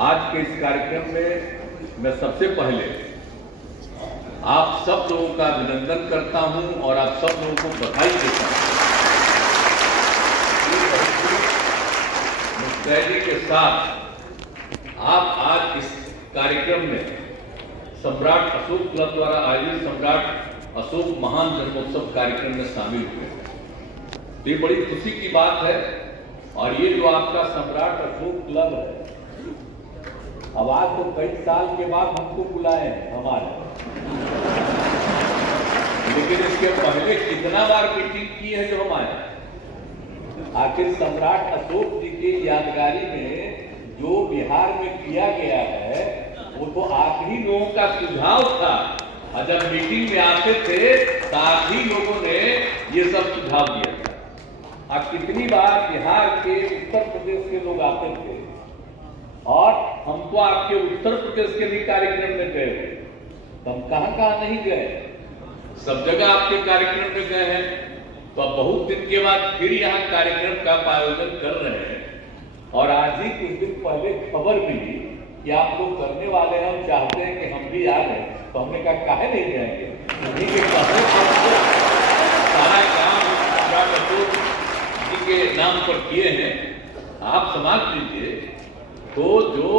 आज के इस कार्यक्रम में मैं सबसे पहले आप सब लोगों का अभिनंदन करता हूं और आप सब लोगों को बधाई देता हूं। मुस्तैदी के साथ आप आज इस कार्यक्रम में सम्राट अशोक क्लब द्वारा आयोजित सम्राट अशोक महान जन्मोत्सव कार्यक्रम में शामिल हुए। तो ये बड़ी खुशी की बात है। और ये जो आपका सम्राट अशोक क्लब है, अब आज तो कई साल के बाद हमको बुलाए हैं हमारे, लेकिन इसके पहले कितना बार मीटिंग की है जो हम आए। आखिर सम्राट अशोक जी के यादगारी में जो बिहार में किया गया है वो तो आखिरी लोगों का सुझाव था। और जब मीटिंग में आते थे तो आखिरी लोगों ने ये सब सुझाव दिया था। अब कितनी बार बिहार के उत्तर प्रदेश के लोग आते थे और हम तो आपके उत्तर प्रदेश के भी कार्यक्रम में गए थे, तो हम कहां नहीं गए, सब जगह आपके कार्यक्रम में गए हैं। तो अब बहुत दिन के बाद फिर यहाँ कार्यक्रम का आयोजन कर रहे हैं। और आज ही कुछ दिन पहले खबर मिली कि आप लोग करने वाले हैं, हम चाहते हैं कि हम भी आ रहे हैं। तो हमने कहा काहे नहीं जाएंगे, सारा काम सम्राट अशोक जी के नाम पर किए हैं, आप समझ लीजिए। तो जो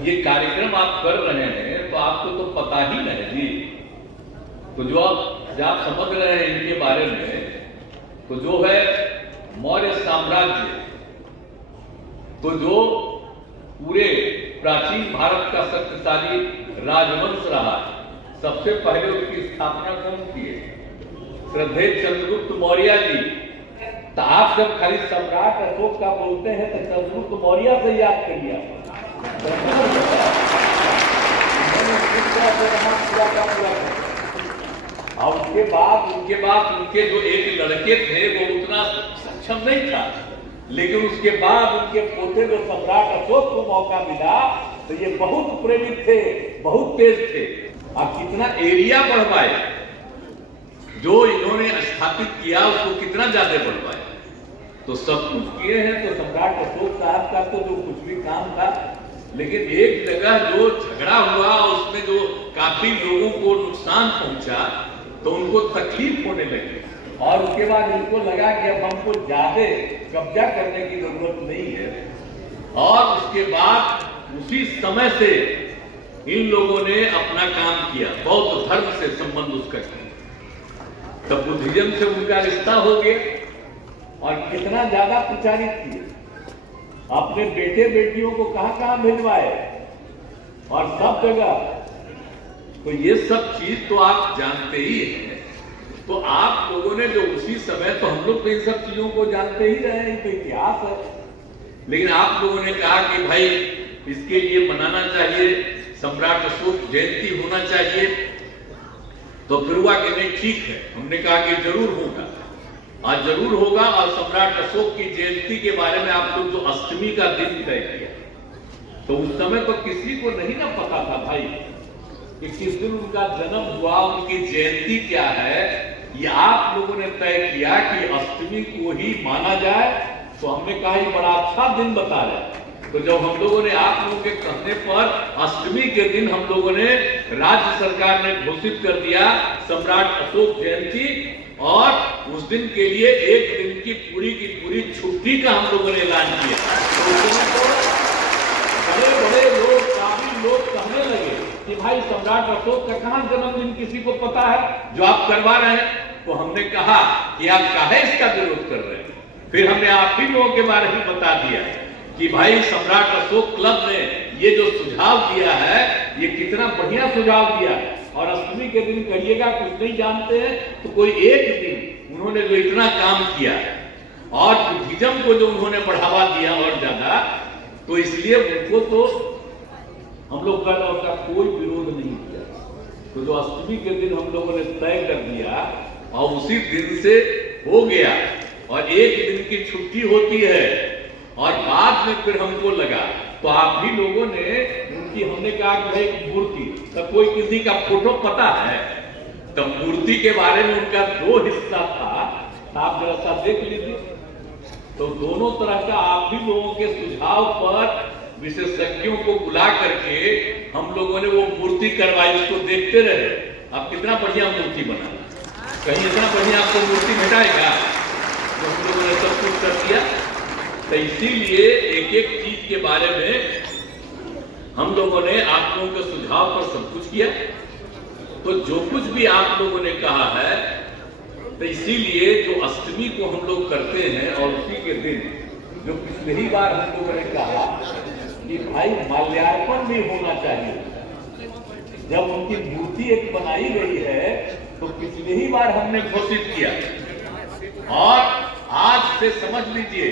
ये कार्यक्रम आप कर रहे हैं तो आपको तो पता ही नहीं जी। तो जो आप समझ रहे हैं इनके बारे में, तो जो है मौर्य साम्राज्य, तो जो पूरे प्राचीन भारत का शक्तिशाली राजवंश रहा है, सबसे पहले उसकी स्थापना कौन की है? श्रद्धेय चंद्रगुप्त मौर्य जी। तो आप जब खाली सम्राट अशोक का बोलते हैं तो चंद्रगुप्त मौर्य से याद करिए। और उसके बाद उनके जो एक लड़के थे वो उतना सक्षम नहीं था, लेकिन उसके बाद उनके पोते जो सम्राट अशोक को मौका मिला तो ये बहुत प्रेरित थे, बहुत तेज थे। अब कितना एरिया बढ़वाए, जो इन्होंने स्थापित किया उसको कितना ज्यादा बढ़वाए। तो सब कुछ किए हैं। तो सम्राट अशोक साहब का तो जो कुछ भी काम था, लेकिन एक जगह जो झगड़ा हुआ उसमें जो काफी लोगों को नुकसान पहुंचा तो उनको तकलीफ होने लगी। और उसके बाद इनको लगा कि अब हमको ज्यादा कब्जा करने की जरूरत नहीं है। और उसके बाद उसी समय से इन लोगों ने अपना काम किया, बौद्ध धर्म से संबंध उसका किया। तब बुद्धिज्म से उनका रिश्ता हो गया और कितना ज्यादा प्रचारित किए। अपने बेटे बेटियों को कहां भिजवाए और सब जगह। तो ये सब चीज तो आप जानते ही हैं। तो आप लोगों ने जो उसी समय, तो हम लोग तो इन सब चीजों को जानते ही रहे हैं, तो इतिहास है। लेकिन आप लोगों ने कहा कि भाई इसके लिए मनाना चाहिए, सम्राट अशोक जयंती होना चाहिए। तो फिर हुआ कि नहीं ठीक है, हमने कहा कि जरूर होगा, आज जरूर होगा। और सम्राट अशोक की जयंती के बारे में आप लोग जो अष्टमी का दिन तय किया, तो उस समय तो किसी को नहीं ना पता था भाई कि किस दिन उनका जन्म हुआ, उनकी जयंती क्या है। ये आप लोगों ने तय किया कि अष्टमी को ही माना जाए। तो हमने कहा ये बड़ा अच्छा दिन बता रहे। तो जब हम लोगों ने आप लोगों के कहने पर अष्टमी के दिन हम लोगों ने, राज्य सरकार ने घोषित कर दिया सम्राट अशोक जयंती, और उस दिन के लिए एक दिन की पूरी छुट्टी का हम लोगों ने ऐलान किया। तो बड़े लोग, काफी लोग कहने लगे कि भाई सम्राट अशोक का कहां जन्मदिन किसी को पता है जो आप करवा रहे हैं। तो हमने कहा कि आप काहे इसका विरोध कर रहे हैं। फिर हमने आप ही लोगों के बारे में बता दिया कि भाई सम्राट अशोक क्लब ने ये जो सुझाव दिया है, ये कितना बढ़िया सुझाव दिया है। और अष्टमी के दिन करिएगा, कुछ नहीं जानते हैं तो कोई एक दिन उन्होंने जो इतना काम किया और बुद्धिज्म को जो उन्होंने बढ़ावा दिया और ज्यादा, तो इसलिए उनको तो हम लोग का उसका कोई विरोध नहीं किया। तो जो अष्टमी के दिन हम लोगों ने तय कर दिया और उसी दिन से हो गया, और एक दिन की छुट्टी होती है। और बाद में फिर हमको लगा, तो आप भी लोगों ने उनकी, हमने कहा कि भाई मूर्ति, तो कोई किसी का फोटो पता है? तो मूर्ति के बारे में उनका दो हिस्सा था, आप जरा सा देख लीजिए। तो दोनों तरह का आप भी लोगों के सुझाव पर विशेषज्ञों को बुला करके हम लोगों ने वो मूर्ति करवाई, उसको देखते रहे। अब कितना बढ़िया मूर्ति बना, कहीं इतना बढ़िया आपको मूर्ति भेटाएगा? तो हम लोगों ने सब कुछ कर दिया। तो इसीलिए एक एक चीज के बारे में हम लोगों ने आप लोगों के सुझाव पर सब कुछ किया। तो जो कुछ भी आप लोगों ने कहा है, तो इसीलिए जो अष्टमी को हम लोग करते हैं और उसी के दिन जो पिछली ही बार हम लोगों ने कहा कि भाई माल्यार्पण भी होना चाहिए। जब उनकी मूर्ति एक बनाई गई है तो पिछली ही बार हमने घोषित किया, और आज से समझ लीजिए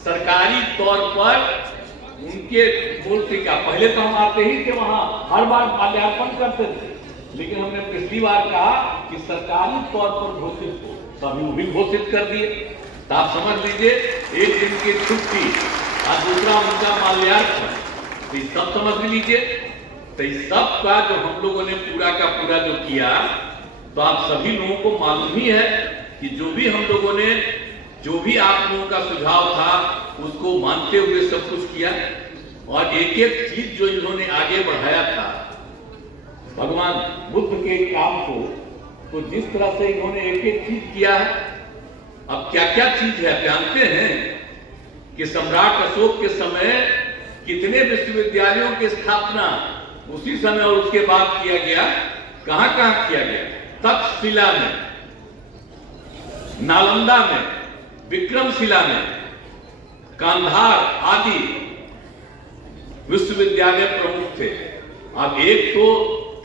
सरकारी तौर पर उनके मूर्ति का, पहले तो हम आते ही थे वहां, हर बार माल्यार्पण करते थे, लेकिन हमने पिछली बार कहा कि सरकारी तौर पर घोषित हो, तो अभी वो भी घोषित कर दिए। तो आप समझ लीजिए एक दिन की छुट्टी और दूसरा उनका माल्यार्पण, तो सब समझ लीजिए। तो इस सब का जो हम लोगों ने पूरा का पूरा जो किया, तो आप सभी लोगों को मालूम ही है कि जो भी हम लोगों ने, जो भी आप लोगों का सुझाव था उसको मानते हुए सब कुछ किया। और एक एक चीज जो इन्होंने आगे बढ़ाया था भगवान बुद्ध के काम को, तो जिस तरह से इन्होंने एक एक चीज किया है, अब क्या क्या चीज है जानते हैं कि सम्राट अशोक के समय कितने विश्वविद्यालयों की स्थापना उसी समय और उसके बाद किया गया। कहां कहां किया गया? तक्षशिला में, नालंदा में, विक्रमशिला में, कांधार आदि विश्वविद्यालय प्रमुख थे। अब एक तो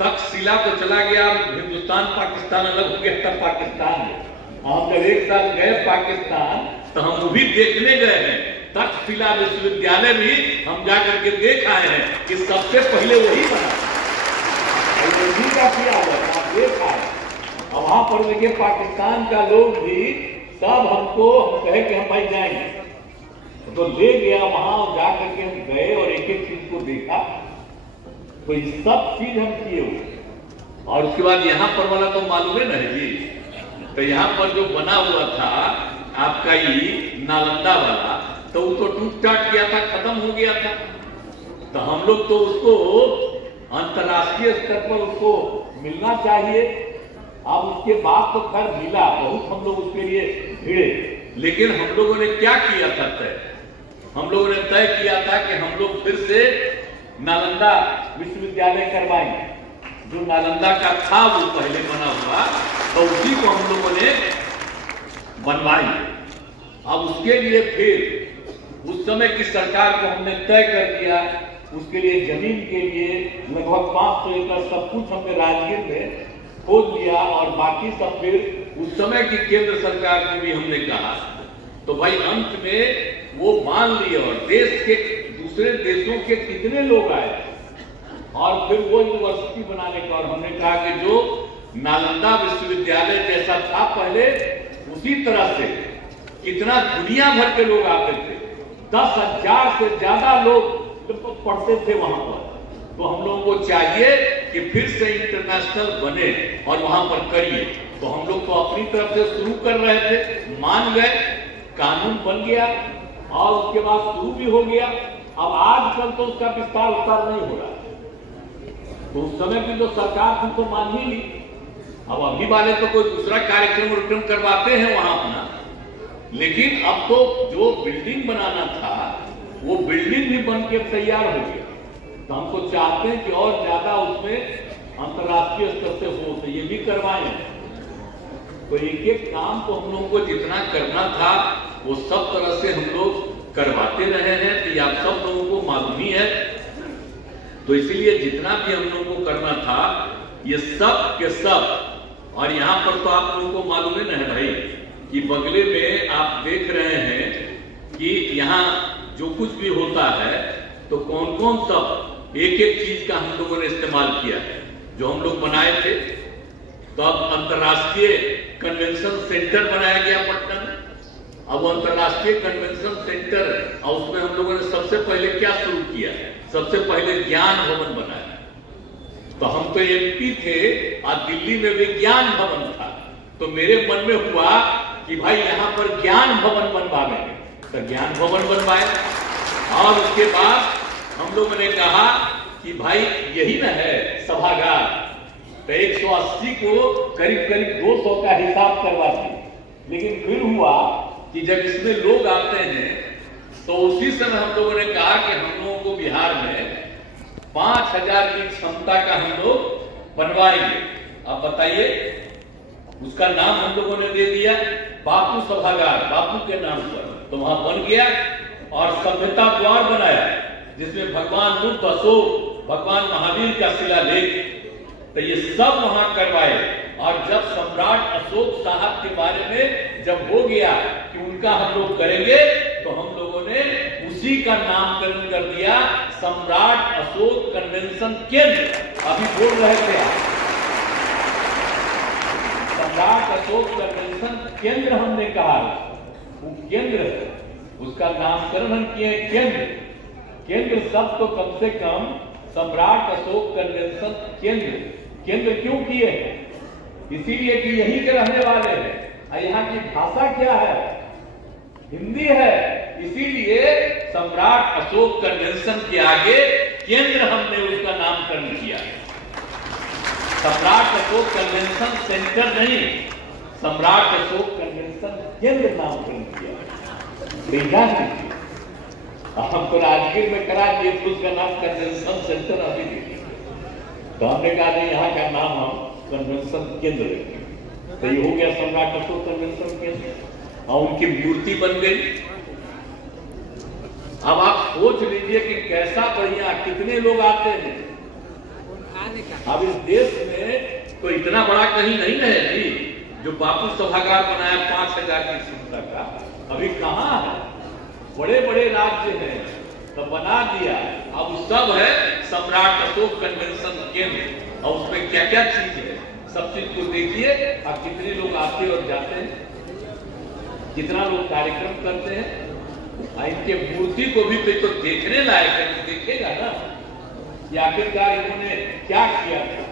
तक्षशिला तो चला गया, हिंदुस्तान पाकिस्तान अलग हो गया, तब पाकिस्तान में हम जब एक साल गए पाकिस्तान तो हम वो भी देखने गए हैं। तक्षशिला विश्वविद्यालय भी हम जाकर के देख आए हैं कि सबसे पहले वही बना, वही का किया हुआ देख आए। और वहां पर देखिए पाकिस्तान का लोग भी सब हमको, हम कहे कि हम भाई जाएंगे, तो ले गया वहां, और जाकर के हम गए और एक एक चीज को देखा। तो ये सब चीज हम किए हुए। और उसके बाद यहाँ पर वाला तो मालूम है ना जी, तो यहाँ पर जो बना हुआ था आपका ये नालंदा वाला, तो वो तो टूट टाट गया था, खत्म हो गया था। तो हम लोग तो उसको अंतर्राष्ट्रीय स्तर पर उसको मिलना चाहिए। अब उसके बाद तो खैर मिला, बहुत हम लोग उसके लिए भिड़े, लेकिन हम लोगों ने क्या किया था तय? हम लोगों ने तय किया था कि हम लोग फिर से नालंदा विश्वविद्यालय करवाएंगे। जो नालंदा का था वो पहले बना हुआ, तो उसी को हम लोगों ने बनवाई। अब उसके लिए फिर उस समय की सरकार को हमने तय कर दिया, उसके लिए जमीन के लिए लगभग 500 एकड़ सब कुछ हमने राजगीर में खोद लिया, और बाकी सब फिर उस समय की केंद्र सरकार को भी हमने कहा। तो भाई अंत में वो मान लिए, और देश के दूसरे देशों के कितने लोग आए, और फिर वो यूनिवर्सिटी बनाने का। और हमने कहा कि जो नालंदा विश्वविद्यालय जैसा था पहले, उसी तरह से कितना दुनिया भर के लोग आते थे, 10,000 से ज्यादा लोग पढ़ते थे वहां पर। तो हम लोगों को चाहिए कि फिर से इंटरनेशनल बने और वहां पर करिए। तो हम लोग तो अपनी तरफ से शुरू कर रहे थे, मान गए, कानून बन गया, और उसके बाद शुरू भी हो गया। अब आजकल तो उसका विस्तार नहीं हो रहा। तो उस समय की जो सरकार थी तो मान ही ली। अब अभी वाले तो कोई दूसरा कार्यक्रम करवाते हैं वहां अपना, लेकिन अब तो जो बिल्डिंग बनाना था वो बिल्डिंग भी बन के तैयार हो गया। तो हमको चाहते हैं कि और ज्यादा उसमें अंतर्राष्ट्रीय स्तर से हो, तो ये भी करवाएं। तो एक एक काम तो हम लोगों को जितना करना था वो सब तरह से हम लोग करवाते रहे हैं। तो ये आप सब लोगों को मालूम ही है। तो इसीलिए जितना भी हम लोगों को करना था ये सब के सब। और यहाँ पर तो आप लोगों को मालूम है ना भाई कि बगले में आप देख रहे हैं कि यहाँ जो कुछ भी होता है तो कौन कौन सब एक एक चीज का हम लोगों ने इस्तेमाल किया है जो हम लोग बनाए थे। तो अब अंतर्राष्ट्रीय कन्वेंशन सेंटर बनाया गया पटना में। अब अंतर्राष्ट्रीय कन्वेंशन सेंटर, और उसमें हम लोगों ने सबसे पहले क्या शुरू किया? सबसे पहले ज्ञान भवन बनाया। तो हम तो एमपी थे और दिल्ली में विज्ञान भवन था। तो मेरे मन में हुआ कि भाई यहाँ पर ज्ञान भवन बनवाएंगे, तो ज्ञान भवन बनवाए। और उसके बाद हम लोगों ने कहा कि भाई यही ना है सभागार, तो 180 को करीब करीब 200 का हिसाब करवा दिए। लेकिन फिर हुआ कि जब इसमें लोग आते हैं तो उसी समय हम लोगों ने कहा कि हम लोगों को बिहार में 5000 की क्षमता का हम लोग बनवाएंगे। अब बताइए, उसका नाम हम लोगों ने दे दिया बापू सभागार, बापू के नाम पर। तो वहां बन गया और सभ्यता द्वार बनाया जिसमें भगवान बुद्ध, अशोक, भगवान महावीर का शिलालेख, तो ये सब वहां करवाए। और जब सम्राट अशोक साहब के बारे में जब हो गया कि उनका हम लोग करेंगे, तो हम लोगों ने उसी का नामकरण कर दिया सम्राट अशोक कन्वेंशन केंद्र। अभी बोल रहे थे आप, सम्राट अशोक कन्वेंशन केंद्र हमने कहा, वो केंद्र है, उसका नामकरण हम किए केंद्र। केंद्र शब्द तो कम से कम सम्राट अशोक कन्वेंशन केंद्र, केंद्र क्यों किए हैं? इसीलिए कि यही के रहने वाले हैं। यहाँ की भाषा क्या है? हिंदी है। इसीलिए सम्राट अशोक कन्वेंशन के आगे केंद्र हमने उसका नामकरण किया। सम्राट अशोक कन्वेंशन सेंटर नहीं, सम्राट अशोक कन्वेंशन केंद्र नामकरण किया। हमको राजगीर में करा दिए तो उसका नाम कन्वेंशन सेंटर अभी देखिए। तो हमने कहा नहीं, यहाँ का नाम हम कन्वेंशन केंद्र रखेंगे। तो ये हो गया सम्राट अशोक कन्वेंशन केंद्र और उनकी मूर्ति बन गई। अब आप सोच लीजिए कि कैसा बढ़िया, कितने लोग आते हैं। अब इस देश में तो इतना बड़ा कहीं नहीं है जी, जो बापू सभागार बनाया 5000 की क्षमता का, अभी कहाँ है? बड़े बड़े राज्य हैं तो बना दिया। अब सब है सम्राट अशोक कन्वेंशन केंद्र और उसमें क्या क्या चीज है, सब चीज को देखिए। और कितने लोग आते और जाते हैं, कितना लोग कार्यक्रम करते हैं। इनके मूर्ति को भी तो देखने लायक है, देखेगा ना कि आखिरकार इन्होंने क्या किया था,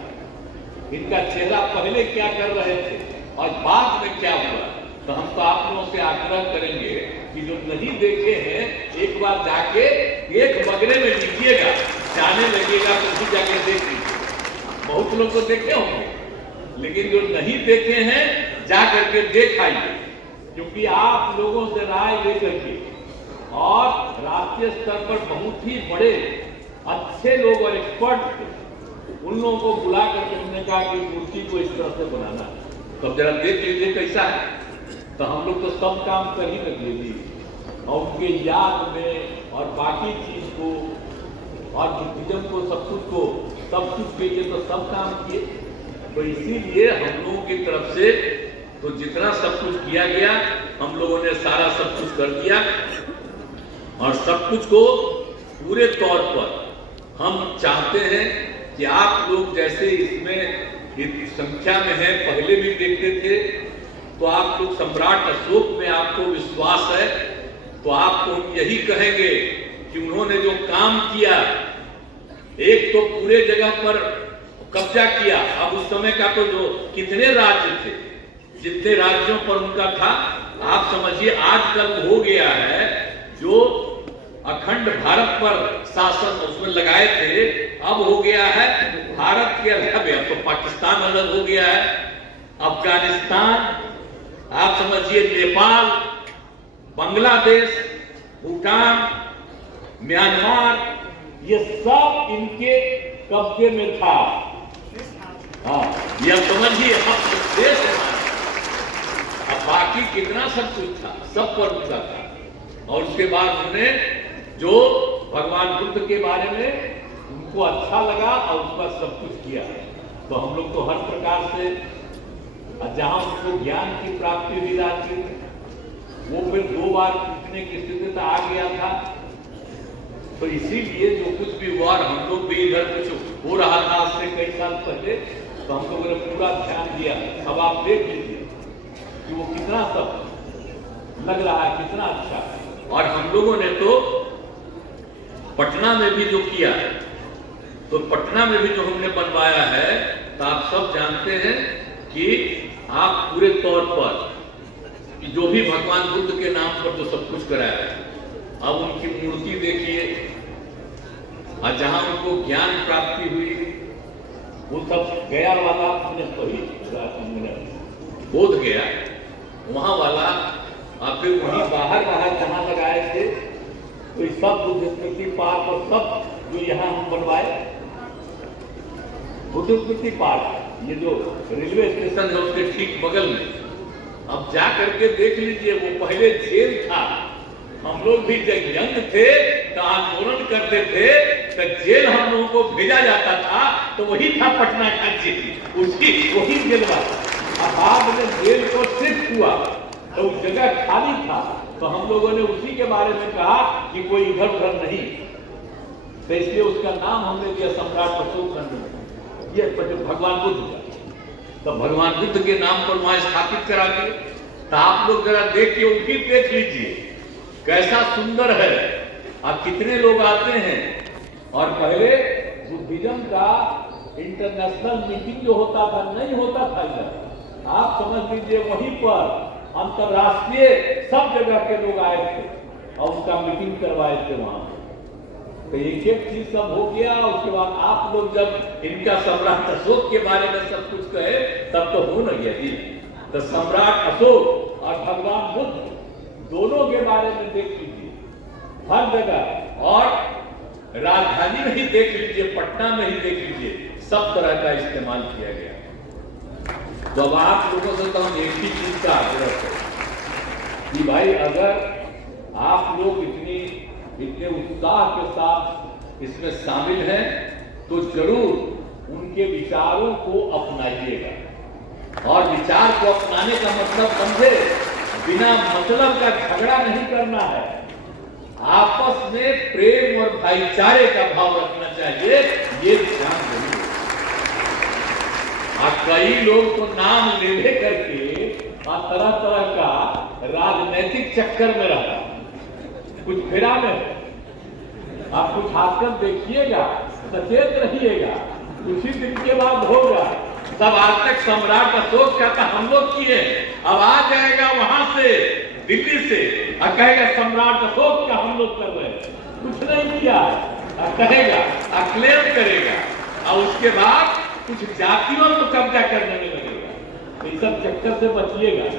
इनका चेहरा पहले क्या कर रहे थे और बाद में क्या हुआ। तो हम तो आप लोगों से आग्रह करेंगे कि जो नहीं देखे हैं एक बार जाके एक बगले में लीजिएगा, जाने लगेगा तो भी जाके देख लीजिए। बहुत लोग तो देखे होंगे, लेकिन जो नहीं देखे हैं जा करके देख आइए, क्योंकि आप लोगों से राय लेकर के और राष्ट्रीय स्तर पर बहुत ही बड़े अच्छे लोग और एक्सपर्ट थे, उन लोगों को बुला करके हमने कहा कि मूर्ति को इस तरह से बनाना। तो जरा देख लीजिए कैसा है। तो हम लोग तो सब काम कर ही लगे जी, और उनके याद में और बाकी चीज को और बुद्धिज्म को सब कुछ के लिए तो सब काम किए। तो इसीलिए हम लोगों की तरफ से तो जितना सब कुछ किया गया, हम लोगों ने सारा सब कुछ कर दिया। और सब कुछ को पूरे तौर पर हम चाहते हैं कि आप लोग जैसे इसमें संख्या में है, पहले भी देखते थे, तो आप लोग सम्राट अशोक में आपको विश्वास है, तो आपको यही कहेंगे कि उन्होंने जो काम किया, एक तो पूरे जगह पर कब्जा किया। अब उस समय का तो जो कितने राज्य थे, जितने राज्यों पर उनका था, आप समझिए आजकल हो गया है जो अखंड भारत पर शासन उसमें लगाए थे, अब हो गया है भारत के अलग, अब तो पाकिस्तान अलग हो गया है, अफगानिस्तान, आप समझिए नेपाल, बांग्लादेश, भूटान, म्यांमार, ये सब इनके कब्जे में था। हाँ, ये समझिए अब देश है। अब बाकी कितना सब कुछ था, सब पर उनका था। और उसके बाद उन्होंने जो भगवान बुद्ध के बारे में उनको अच्छा लगा और उस पर सब कुछ किया। तो हम लोग तो हर प्रकार से जहां उनको ज्ञान की प्राप्ति हुई जाती, वो फिर 2 बार पूछने की स्थिति आ गया था। तो इसीलिए जो कुछ भी हुआ, हम लोग भी इधर कुछ हो रहा था आज से कई साल पहले, तो हम लोगों ने पूरा ध्यान दिया। अब आप देख लीजिए कि वो कितना सब लग रहा है, कितना अच्छा है। और हम लोगों ने तो पटना में भी जो किया, तो पटना में भी जो हमने बनवाया है, तो आप सब जानते हैं कि आप पूरे तौर पर जो भी भगवान बुद्ध के नाम पर जो सब कुछ कराया है, अब उनकी मूर्ति देखिए, और जहां उनको ज्ञान प्राप्ति हुई, वो सब गया वाला बोध गया वहां वाला, और फिर वहीं बाहर जहां लगाए थे, तो ये सब बुद्ध स्मृति पार्क और सब जो यहाँ हम बनवाए, बुद्ध स्मृति पार्क, ये जो रेलवे स्टेशन है उसके ठीक बगल में, अब जा करके देख लीजिए, वो पहले जेल था। हम लोग भी जब यंग थे तो आंदोलन करते थे, तो जेल हम लोगों को भेजा जाता था, तो वही था पटना का जेल, वही जेल वाला। अब बाद में जेल को शिफ्ट हुआ तो उस जगह खाली था, तो हम लोगों ने उसी के बारे में कहा कि कोई इधर उधर नहीं, तो इसलिए उसका नाम हमने दिया सम्राट अशोक खंड, ये भगवान बुद्ध का। तो भगवान बुद्ध के नाम पर वहां स्थापित करा दिए। तो आप लोग जरा देखिए, वो भी देख लीजिए कैसा सुंदर है, अब कितने लोग आते हैं। और पहले बुद्धिज्म का इंटरनेशनल मीटिंग जो होता था नहीं होता था इधर, आप समझ लीजिए वहीं पर अंतरराष्ट्रीय सब जगह के लोग आए थे और उनका मीटिंग करवाए थे वहां। तो एक एक चीज सब हो गया। उसके बाद आप लोग जब इनका सम्राट अशोक के बारे में सब कुछ कहे तब तो हो न गया जी। तो सम्राट अशोक और भगवान बुद्ध दोनों के बारे में देख लीजिए हर जगह, और राजधानी में ही देख लीजिए, पटना में ही देख लीजिए, सब तरह का इस्तेमाल किया गया। तो अब आप लोगों से तो हम एक ही चीज का आग्रह करें कि भाई अगर आप लोग इतने उत्साह के साथ इसमें शामिल हैं तो जरूर उनके विचारों को अपनाइएगा। और विचार को अपनाने का मतलब समझे, बिना मतलब का झगड़ा नहीं करना है, आपस में प्रेम और भाईचारे का भाव रखना चाहिए, ये ध्यान देंगे। कई लोग तो नाम ले करके और तरह तरह का राजनीतिक चक्कर में रहता, कुछ फेरा में। आप कुछ हाथकर देखिएगा, सचेत रहिएगा, कुछ ही दिन के बाद होगा। तब आज तक सम्राट अशोक कहता हम लोग किए, अब आ जाएगा वहां से दिल्ली से और कहेगा सम्राट अशोक का हम लोग कर रहे हैं, कुछ नहीं किया है, कहेगा, क्लेम करेगा, और उसके बाद कुछ जातियों को कब्जा करने में लगेगा। इस सब चक्कर से बचिएगा,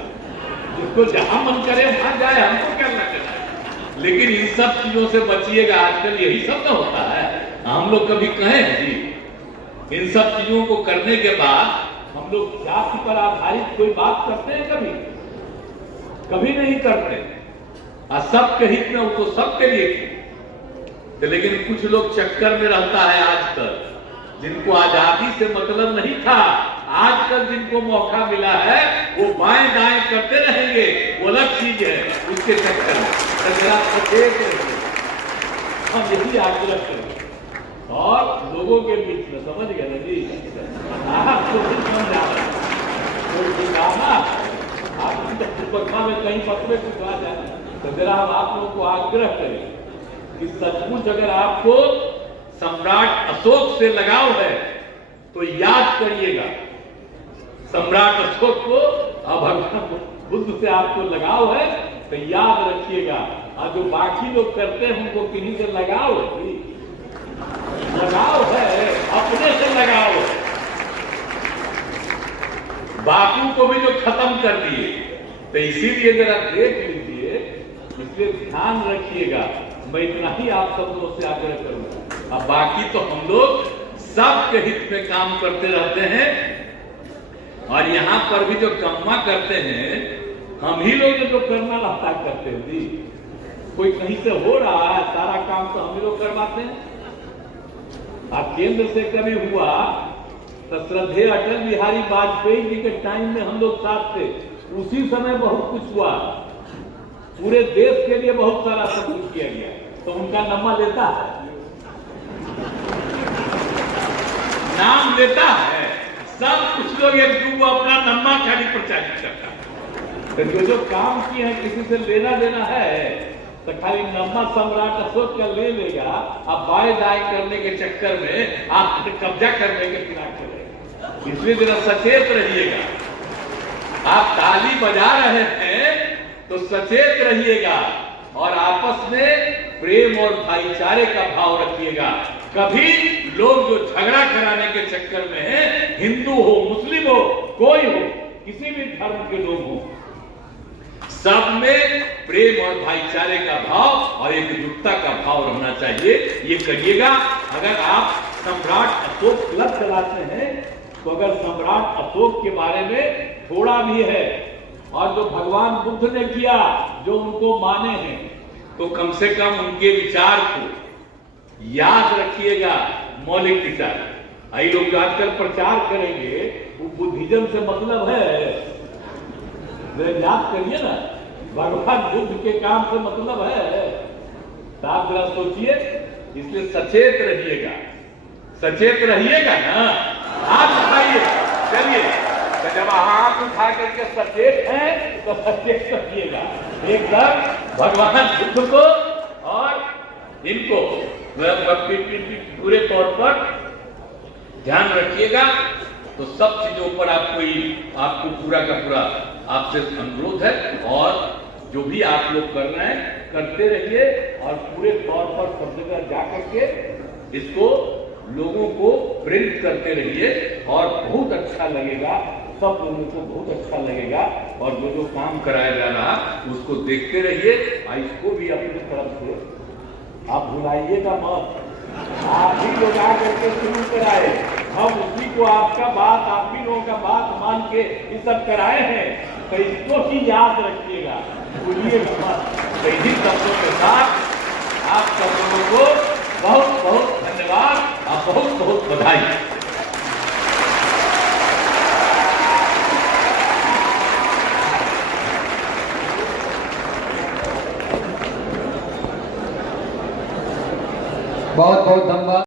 जिसको जहां मन करे वहां जाए, हमको क्या लगता है, लेकिन इन सब चीजों से बचिएगा। आजकल यही सब तो होता है। हम लोग कभी कहें जी, इन सब चीजों को करने के बाद हम लोग जाति पर आधारित कोई बात करते हैं? कभी नहीं करते। और सबके हित में, वो तो सबके लिए थी। लेकिन कुछ लोग चक्कर में रहता है आजकल, जिनको आजादी से मतलब नहीं था, आजकल जिनको मौका मिला है वो बाएं दाएं करते रहेंगे, वो अलग चीज है, उसके चक्कर में हम यही आग्रह करेंगे। और लोगों के बीच में, समझ गए ना जी, आपको भी समझ आ रहा है, आप में कहीं पत्रे कुछ आ जाए तो जरा हम आप लोगों को आग्रह करें कि सचमुच अगर आपको सम्राट अशोक से लगाव है तो याद करिएगा सम्राट अशोक को, और भगवान बुद्ध से आपको लगाव है तो याद रखिएगा। और जो बाकी लोग करते हैं उनको किन्हीं से लगाव है, अपने से लगाव है। बाकी को भी जो खत्म कर दिए, तो इसीलिए जरा देख लीजिए, इसलिए ध्यान रखिएगा। मैं इतना ही आप सब लोगों से आग्रह करूंगा। अब बाकी तो हम लोग सबके हित में काम करते रहते हैं, और यहाँ पर भी जो कम्मा करते हैं, हम ही लोग जो करना रहता करते हैं जी। कोई कहीं से हो रहा है, सारा काम तो हम ही लोग करवाते हैं। अब केंद्र से कभी हुआ तो श्रद्धेय अटल बिहारी वाजपेयी जी के टाइम में हम लोग साथ थे, उसी समय बहुत कुछ हुआ, पूरे देश के लिए बहुत सारा सब कुछ किया गया। तो उनका नम्मा लेता है, नाम लेता है, सब कुछ लोग एक दूसरे अपना नम्मा खाली प्रचारित करता है। तो जो काम किए हैं किसी से लेना देना है तो खाली नम्मा सम्राट अशोक का ले लेगा, अब बाएं दाएं करने के चक्कर में आप कब्जा करने के फिराक करेगा। इसलिए जरा सचेत रहिएगा। आप ताली बजा रहे हैं तो सचेत रहिएगा, और आपस में प्रेम और भाईचारे का भाव रखिएगा। कभी लोग जो झगड़ा कराने के चक्कर में है, हिंदू हो, मुस्लिम हो, कोई हो, किसी भी धर्म के लोग हो, सब में प्रेम और भाईचारे का भाव और एकजुटता का भाव रहना चाहिए। ये करिएगा। अगर आप सम्राट अशोक क्लब चलाते हैं तो अगर सम्राट अशोक के बारे में थोड़ा भी है और जो भगवान बुद्ध ने किया, जो उनको माने हैं, तो कम से कम उनके विचार को याद रखिएगा। मौलिक विचार आई लोग जो आजकल प्रचार करेंगे वो बुद्धिज्म से मतलब है, याद करिए ना, भगवान बुद्ध के काम से मतलब है। तो आप जरा सोचिए, इसलिए सचेत रहिएगा, सचेत रहिएगा ना। हाथ उठाइए, चलिए, तो जब हाथ उठा करके सचेत हैं तो सचेत रहिएगा एकदम भगवान बुद्ध को और इनको पूरे तौर पर ध्यान रखिएगा। तो सब चीजों पर आपको पूरा का पूरा आपसे अनुरोध है, और जो भी आप लोग कर रहे हैं करते रहिए, और पूरे तौर पर सब जगह जाकर के इसको लोगों को प्रेरित करते रहिए, और बहुत अच्छा लगेगा, सब लोगों को बहुत अच्छा लगेगा। और जो जो काम कराया जा रहा उसको देखते रहिए, और इसको भी अपनी तरफ से आप भुलाइएगा मत। आप ही लोग आकर के शुरू कराए, हम उसी को आपका बात, आप ही लोगों का बात मान के ये सब कराए हैं, तो इसको ही याद रखिएगा, भूलिएगा मत। तो इन्हीं शब्दों के साथ आप सब लोगों को बहुत बहुत धन्यवाद और बहुत बहुत बधाई। बहुत बहुत धन्यवाद।